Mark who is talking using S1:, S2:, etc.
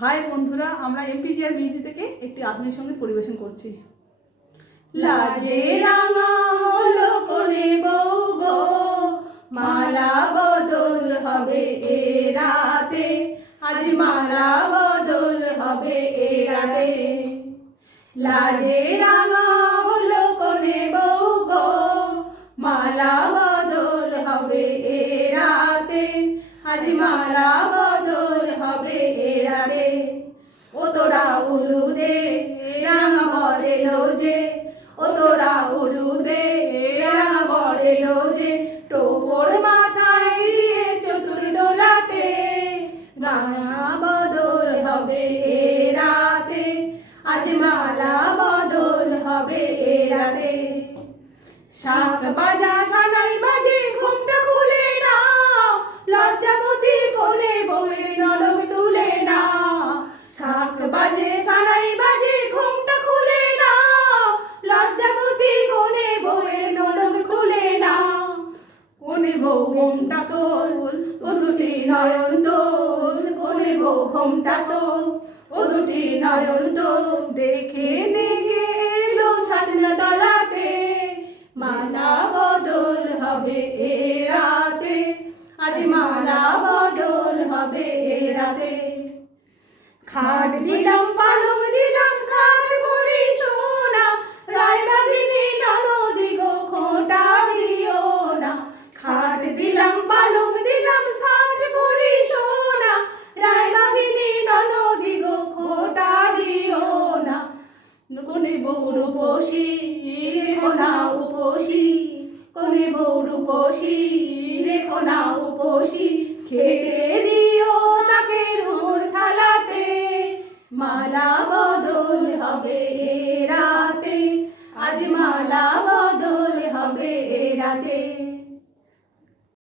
S1: High বন্ধুরা, আমরা এমপিজিআর music থেকে একটি আধুনিক সংগীত পরিবেশন করছি।
S2: লাজে রাঙা হলো কোনে বউ গো, মালা বদল হবে এ রাতে, আজ মালা বদল হবে এ রাতে। লাজে রাঙা হলো কোনে বউ গো, মালা বদল হবে এ রাতে আজ মালা বদল হবে এ রাতে। ও তোরা উলুদে রাঙা বরেলো যে। ও তোরা উলুদে রাঙা বরেলো যে। টোপর মাথায় দিয়ে চতুর দোলাতে, রাঙা বদল হবে এ রাতে। আজ মালা বদল হবে এ রাতে। শাক বাজা সানাই বউ ঘুমটা ও দুটি নয়ন তোল কোনে বউ ঘুমটা তোল, ও দুটি নয়ন তোল। দেখে দেখে এলো ছাদনা তলাতে, মালা বদল হবে এ রাতে, আজ মালা বদল হবে এ রাতে। খাট দিলাম পালক কোনে বৌর রে কোনা উপসী। কোনে বৌর উপসী রে কোনা উপসী। খেতে দিও তাকে রুমুর থালাতে, মালা বদল হবে এ রাতে। আজ মালা বদল হবে এ রাতে।